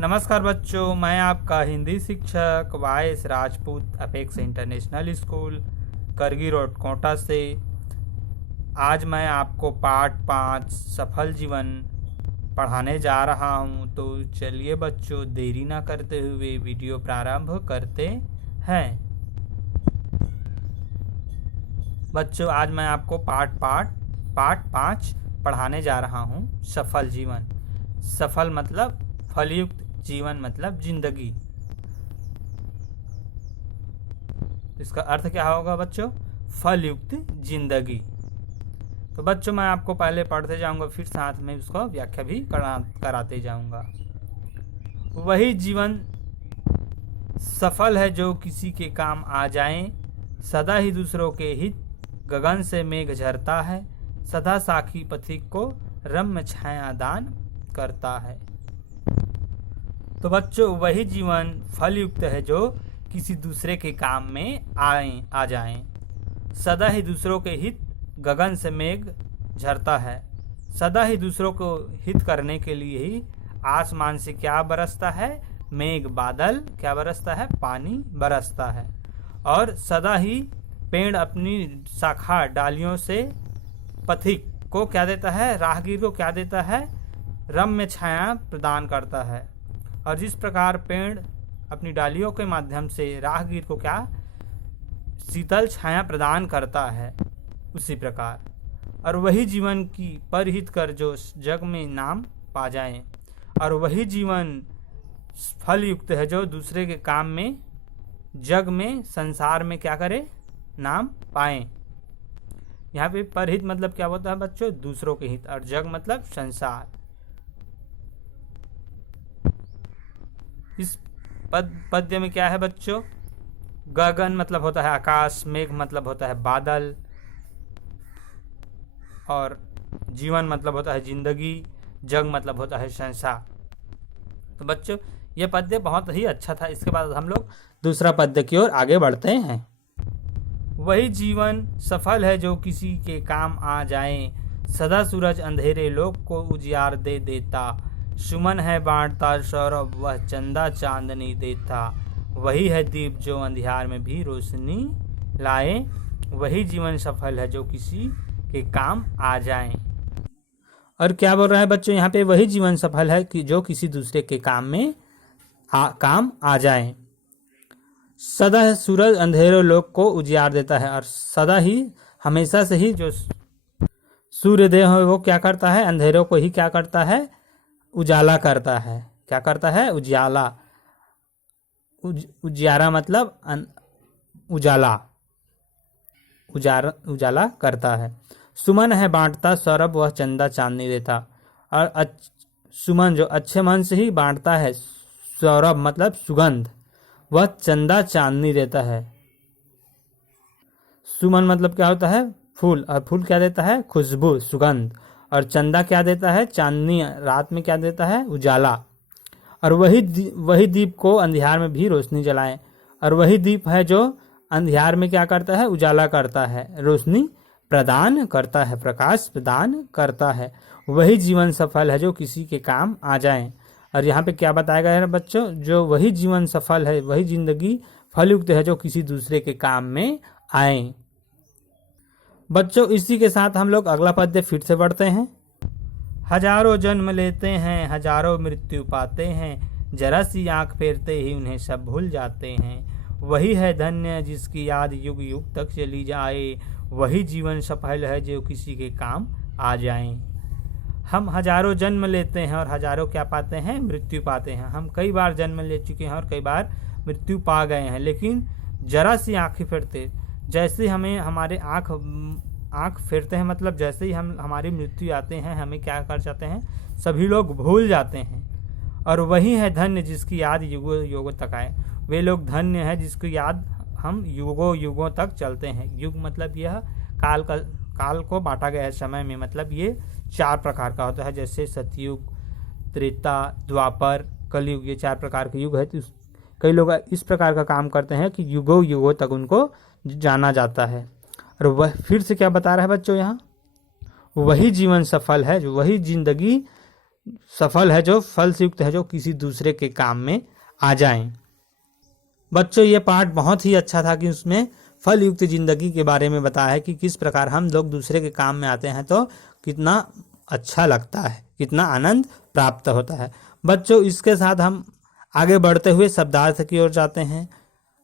नमस्कार बच्चों, मैं आपका हिंदी शिक्षक vice Rajput apex international school करगी रोड कोटा से आज मैं आपको पाठ 5 सफल जीवन पढ़ाने जा रहा हूं। तो चलिए बच्चों, देरी ना करते हुए वीडियो प्रारंभ करते हैं। बच्चों, आज मैं आपको पाठ 5 पढ़ाने जा रहा हूं। सफल जीवन, सफल मतलब फलयुक्त, जीवन मतलब जिंदगी। इसका अर्थ क्या होगा बच्चों? फलयुक्त जिंदगी। तो बच्चों, मैं आपको पहले पढ़ते जाऊंगा, फिर साथ में उसका व्याख्या भी कराते जाऊंगा। वही जीवन सफल है जो किसी के काम आ जाए, सदा ही दूसरों के हित, गगन से मेघ झरता है, सदा साखी पथिक को रम्य छाया दान करता है। तो बच्चों, वही जीवन फलयुक्त है जो किसी दूसरे के काम में आ जाए, सदा ही दूसरों के हित, गगन से मेघ झरता है। सदा ही दूसरों को हित करने के लिए ही आसमान से क्या बरसता है? मेघ, बादल। क्या बरसता है? पानी बरसता है। और सदा ही पेड़ अपनी शाखा डालियों से पथिक को क्या देता है? राहगीर को क्या देता है? रम्य छाया प्रदान करता है। और जिस प्रकार पेड़ अपनी डालियों के माध्यम से राहगीर को क्या? शीतल छाया प्रदान करता है, उसी प्रकार। और वही जीवन की परहित कर जो जग में नाम पा जाए, और वही जीवन फलयुक्त है जो दूसरे के काम में, जग में, संसार में क्या करे? नाम पाए। यहाँ पे परहित मतलब क्या होता है बच्चों? दूसरों के हित। और जग मतलब संसार। इस पद्य में क्या है बच्चों? गगन मतलब होता है आकाश, मेघ मतलब होता है बादल, और जीवन मतलब होता है जिंदगी, जग मतलब होता है संसार। तो बच्चों, यह पद्य बहुत ही अच्छा था। इसके बाद हम लोग दूसरा पद्य की ओर आगे बढ़ते हैं। वही जीवन सफल है जो किसी के काम आ जाए, सदा सूरज अंधेरे लोग को उजियार दे देता, सुमन है बांटता सौरभ वह चंदा चांदनी देता, वही है दीप जो अंधियार में भी रोशनी लाए, वही जीवन सफल है जो किसी के काम आ जाए। और क्या बोल रहा है बच्चों यहाँ पे? वही जीवन सफल है कि जो किसी दूसरे के काम में काम आ जाए। सदा सूरज अंधेरों लोग को उजियार देता है। और सदा ही, हमेशा से ही जो सूर्यदेव है वो क्या करता है? अंधेरों को ही क्या करता है? उजाला करता है। क्या करता है? उजाला। उजियारा मतलब उजाला, उजाला करता है। सुमन है बांटता सौरभ वह चंदा चांदनी देता। और सुमन जो अच्छे मन से ही बांटता है, सौरभ मतलब सुगंध, वह चंदा चांदनी देता है। सुमन मतलब क्या होता है? फूल। और फूल क्या देता है? खुशबू, सुगंध। और चंदा क्या देता है? चांदनी। रात में क्या देता है? उजाला। और वही दीप को अंधियार में भी रोशनी जलाए। और वही दीप है जो अंधियार में क्या करता है? उजाला करता है, रोशनी प्रदान करता है, प्रकाश प्रदान करता है। वही जीवन सफल है जो किसी के काम आ जाए। और यहाँ पे क्या बताया गया है बच्चों? जो वही जीवन सफल है, वही जिंदगी फलयुक्त है जो किसी दूसरे के काम में आए। बच्चों, इसी के साथ हम लोग अगला पद्य फिर से पढ़ते हैं। हजारों जन्म लेते हैं, हजारों मृत्यु पाते हैं, जरा सी आंख फेरते ही उन्हें सब भूल जाते हैं। वही है धन्य जिसकी याद युग युग तक चली जाए, वही जीवन सफल है जो किसी के काम आ जाए। हम हजारों जन्म लेते हैं और हजारों क्या पाते हैं? मृत्यु पाते हैं। हम कई बार जन्म ले चुके हैं और कई बार मृत्यु पा गए हैं, लेकिन जरा सी आंखें फेरते, जैसे हमें हमारे आँख फेरते हैं, मतलब जैसे ही हमारी मृत्यु आते हैं, हमें क्या कर जाते हैं? सभी लोग भूल जाते हैं। और वही है धन्य जिसकी याद युगों युगों तक आए। वे लोग धन्य है जिसकी याद हम युगों युगों तक चलते हैं। युग मतलब यह काल को बांटा गया है समय में, मतलब ये 4 प्रकार का होता है, जैसे सतयुग, त्रेता, द्वापर, कलयुग। ये 4 प्रकार के युग है। तो कई लोग इस प्रकार का काम करते हैं कि युगों युगों तक उनको जाना जाता है। और वह फिर से क्या बता रहा है बच्चों यहाँ? वही जीवन सफल है, जो वही जिंदगी सफल है जो फल से युक्त है जो किसी दूसरे के काम में आ जाएं। बच्चों ये पाठ बहुत ही अच्छा था कि उसमें फल युक्त जिंदगी के बारे में बताया है कि किस प्रकार हम लोग दूसरे के काम में आते हैं तो कितना अच्छा लगता है, कितना आनंद प्राप्त होता है। बच्चों इसके साथ हम आगे बढ़ते हुए शब्दार्थ की ओर जाते हैं।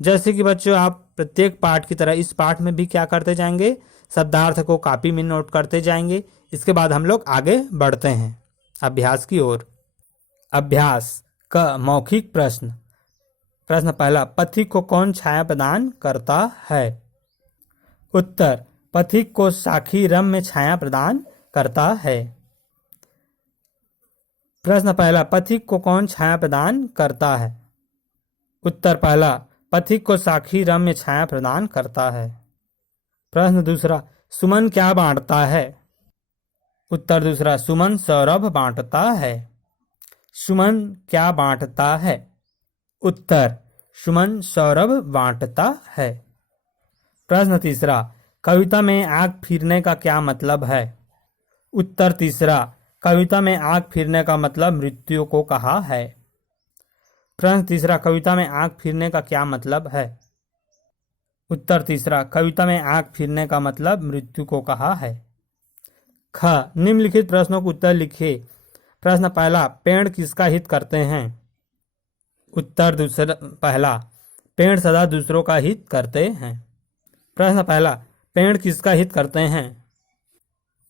जैसे कि बच्चों आप प्रत्येक पाठ की तरह इस पाठ में भी क्या करते जाएंगे, शब्दार्थ को कॉपी में नोट करते जाएंगे। इसके बाद हम लोग आगे बढ़ते हैं अभ्यास की ओर। अभ्यास का मौखिक प्रश्न। प्रश्न पहला, पथिक को कौन छाया प्रदान करता है? उत्तर, पथिक को साखी रम्य छाया प्रदान करता है। प्रश्न पहला, पथिक को कौन छाया प्रदान करता है? उत्तर पहला, पथिक को साखी रम्य छाया प्रदान करता है। प्रश्न दूसरा, सुमन क्या बांटता है? उत्तर दूसरा, सुमन सौरभ बांटता है। सुमन क्या बांटता है? उत्तर, सुमन सौरभ बांटता है। प्रश्न तीसरा, कविता में आग फिरने का क्या मतलब है? उत्तर तीसरा, कविता में आग फिरने का मतलब मृत्यु को कहा है। प्रश्न तीसरा, कविता में आग फिरने का क्या मतलब है? उत्तर तीसरा, कविता में आग फिरने का मतलब मृत्यु को कहा है। ख, निम्नलिखित प्रश्नों को उत्तर लिखिए। प्रश्न पहला, पेड़ किसका हित करते हैं? उत्तर दूसरा पहला, पेड़ सदा दूसरों का हित करते हैं। प्रश्न पहला, पेड़ किसका हित करते हैं?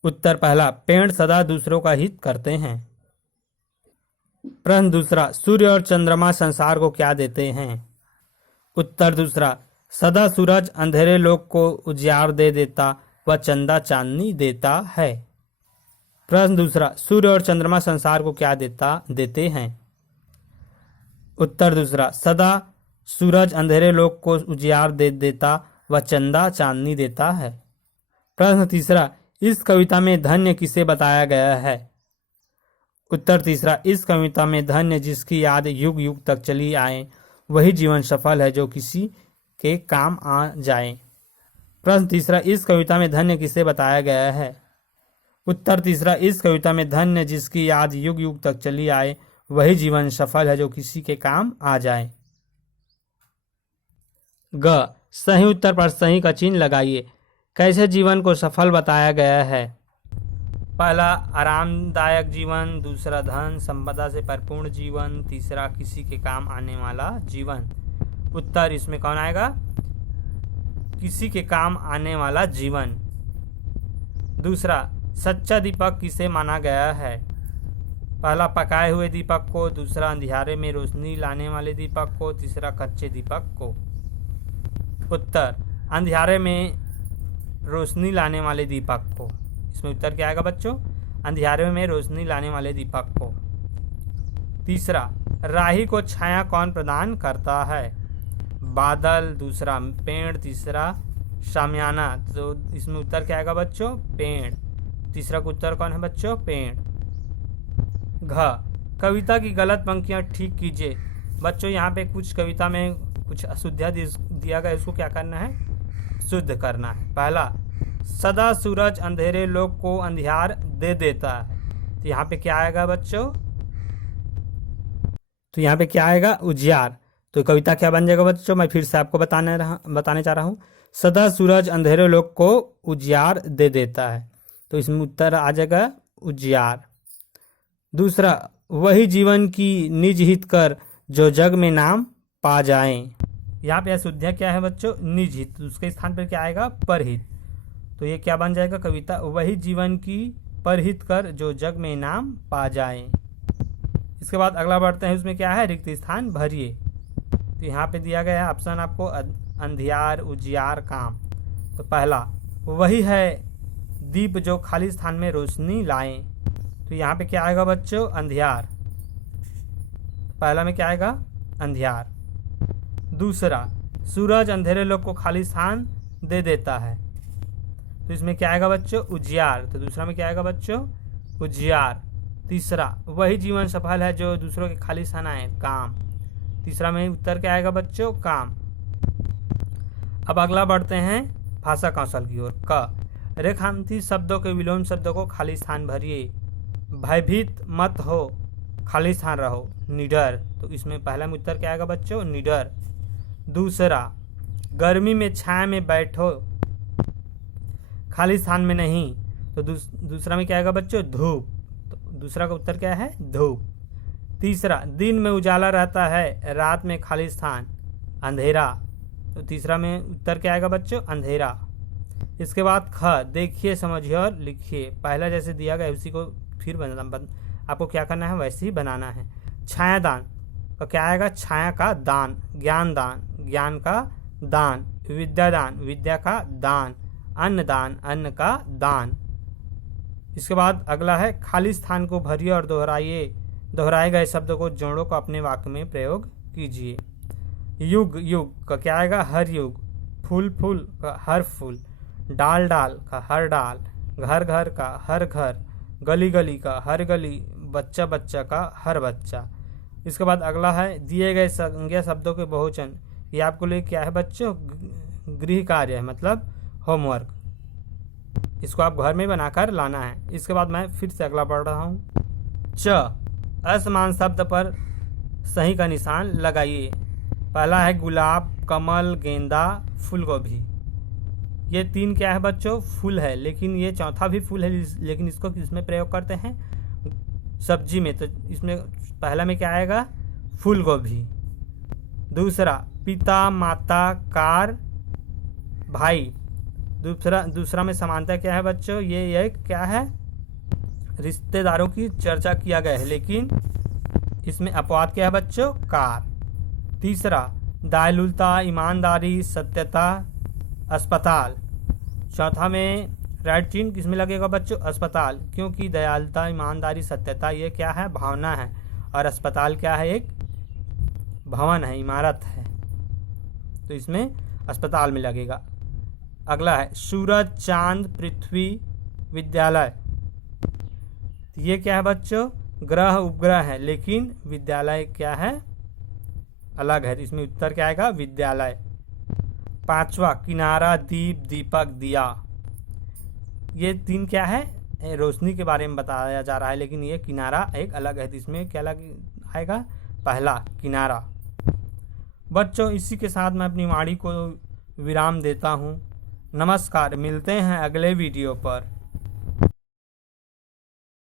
उत्तर पहला, पेड़ सदा दूसरों का हित करते हैं। प्रश्न दूसरा, सूर्य और चंद्रमा संसार को क्या देते हैं? उत्तर दूसरा, सदा सूरज अंधेरे लोक को उजियार दे देता व चंदा चांदनी देता है। प्रश्न दूसरा, सूर्य और चंद्रमा संसार को क्या देते हैं? उत्तर दूसरा, सदा सूरज अंधेरे लोक को उजियार दे देता व चंदा चांदनी देता है। प्रश्न तीसरा, इस कविता में धन्य किसे बताया गया है? उत्तर तीसरा, इस कविता में धन्य जिसकी याद युग युग तक चली आए वही जीवन सफल है जो किसी के काम आ जाए। प्रश्न तीसरा, इस कविता में धन्य किसे बताया गया है? उत्तर तीसरा, इस कविता में धन्य जिसकी याद युग युग तक चली आए वही जीवन सफल है जो किसी के काम आ जाए। ग, सही उत्तर पर सही का चिन्ह लगाइए। कैसे जीवन को सफल बताया गया है? पहला, आरामदायक जीवन, दूसरा धन संपदा से परिपूर्ण जीवन, तीसरा किसी के काम आने वाला जीवन। उत्तर इसमें कौन आएगा? किसी के काम आने वाला जीवन। दूसरा, सच्चा दीपक किसे माना गया है? पहला, पकाए हुए दीपक को, दूसरा अंधियारे में रोशनी लाने वाले दीपक को, तीसरा कच्चे दीपक को। उत्तर, अंधियारे में रोशनी लाने वाले दीपक को। इसमें उत्तर क्या आएगा बच्चों? अंधियारे में रोशनी लाने वाले दीपक को। तीसरा, राही को छाया कौन प्रदान करता है? बादल, दूसरा पेड़, तीसरा शामियाना। तो इसमें उत्तर क्या आएगा बच्चों? पेड़। तीसरा का उत्तर कौन है बच्चों? पेड़। घ, कविता की गलत पंक्तियां ठीक कीजिए। बच्चों यहाँ पे कुछ कविता में कुछ अशुद्धियाँ दिया गया, इसको क्या करना है? शुद्ध करना है। पहला, सदा सूरज अंधेरे लोक को अंधियार दे देता है। तो यहाँ पे क्या आएगा बच्चों? तो यहाँ पे क्या आएगा? उजियार। तो कविता क्या बन जाएगा बच्चों? मैं फिर से आपको बताने चाह रहा हूँ। सदा सूरज अंधेरे लोक को उजियार दे देता है। तो इसमें उत्तर आ जाएगा उजियार। दूसरा, वही जीवन की निज हित कर जो जग में नाम पा जाएं। यहाँ पे अशुद्धियाँ क्या है बच्चों? निज हित। उसके स्थान पर क्या आएगा? परहित। तो ये क्या बन जाएगा कविता? वही जीवन की परहित कर जो जग में नाम पा जाएं। इसके बाद अगला बढ़ते हैं, उसमें क्या है? रिक्त स्थान भरिए। तो यहाँ पे दिया गया है ऑप्शन आपको अंधियार, उजियार, काम। तो पहला, वही है दीप जो खाली स्थान में रोशनी लाएं। तो यहाँ पे क्या आएगा बच्चों? अंधियार। पहला में क्या आएगा? अंधियार। दूसरा, सूरज अंधेरे लोग को खाली स्थान दे देता है। तो इसमें क्या आएगा बच्चों? उजियार। तो दूसरा में क्या आएगा बच्चों? उजियार। तीसरा, वही जीवन सफल है जो दूसरों के खाली स्थान आए, काम। तीसरा में उत्तर क्या आएगा बच्चों? काम। अब अगला बढ़ते हैं भाषा कौशल की ओर। क, रेखांकित शब्दों के विलोम शब्दों को खाली स्थान भरिए। भयभीत मत हो, खालिस्तान रहो, निडर। तो इसमें पहला में उत्तर क्या आएगा बच्चों? निडर। दूसरा, गर्मी में छाया में बैठो, खालिस्तान में नहीं। तो दूसरा में क्या आएगा बच्चों? धूप। तो दूसरा का उत्तर क्या है? धूप। तीसरा, दिन में उजाला रहता है, रात में खालिस्तान, अंधेरा। तो तीसरा में उत्तर क्या आएगा बच्चों? अंधेरा। इसके बाद ख, देखिए समझिए और लिखिए। पहला जैसे दिया गया उसी को फिर आपको क्या करना है? वैसे ही बनाना है। छायादान तो क्या आएगा? छाया का दान, ज्ञान दान, ज्ञान का दान, विद्यादान, विद्या का दान, अन्नदान, अन्न का दान। इसके बाद अगला है खालिस्तान को भरिए और दोहराइए। दोहराए गए शब्दों को जोड़ों को अपने वाक्य में प्रयोग कीजिए। युग, युग का क्या आएगा? हर युग। फूल, फूल का हर फूल। डाल, डाल का हर डाल। घर, घर का हर घर। गली, गली का हर गली। बच्चा, बच्चा का हर बच्चा। इसके बाद अगला है दिए गए संज्ञा शब्दों के बहुवचन। ये आपको लिए क्या है बच्चों? गृह कार्य है, मतलब होमवर्क। इसको आप घर में बनाकर लाना है। इसके बाद मैं फिर से अगला पढ़ रहा हूँ। च, असमान शब्द पर सही का निशान लगाइए। पहला है गुलाब, कमल, गेंदा, फूलगोभी। ये तीन क्या है बच्चों? फूल है, लेकिन ये चौथा भी फूल है, लेकिन इसको किसमें प्रयोग करते हैं? सब्जी में। तो इसमें पहला में क्या आएगा? फूलगोभी। दूसरा, पिता, माता, कार, भाई। दूसरा में समानता क्या है बच्चों? ये क्या है? रिश्तेदारों की चर्चा किया गया है, लेकिन इसमें अपवाद क्या है बच्चों? कार। तीसरा, दयालुता, ईमानदारी, सत्यता, अस्पताल। चौथा में राइट चिन्ह किसमें लगेगा बच्चों? अस्पताल, क्योंकि दयालुता, ईमानदारी, सत्यता ये क्या है? भावना है, और अस्पताल क्या है? एक भवन है, इमारत है। तो इसमें अस्पताल में लगेगा। अगला है सूरज, चांद, पृथ्वी, विद्यालय। ये क्या है बच्चों? ग्रह, उपग्रह है, लेकिन विद्यालय क्या है? अलग है। इसमें उत्तर क्या आएगा? विद्यालय। पांचवा, किनारा, दीप, दीपक, दिया। ये तीन क्या है? रोशनी के बारे में बताया जा रहा है, लेकिन ये किनारा एक अलग है। इसमें क्या अलग आएगा? पहला, किनारा। बच्चों, इसी के साथ मैं अपनी वाणी को विराम देता हूँ। नमस्कार, मिलते हैं अगले वीडियो पर।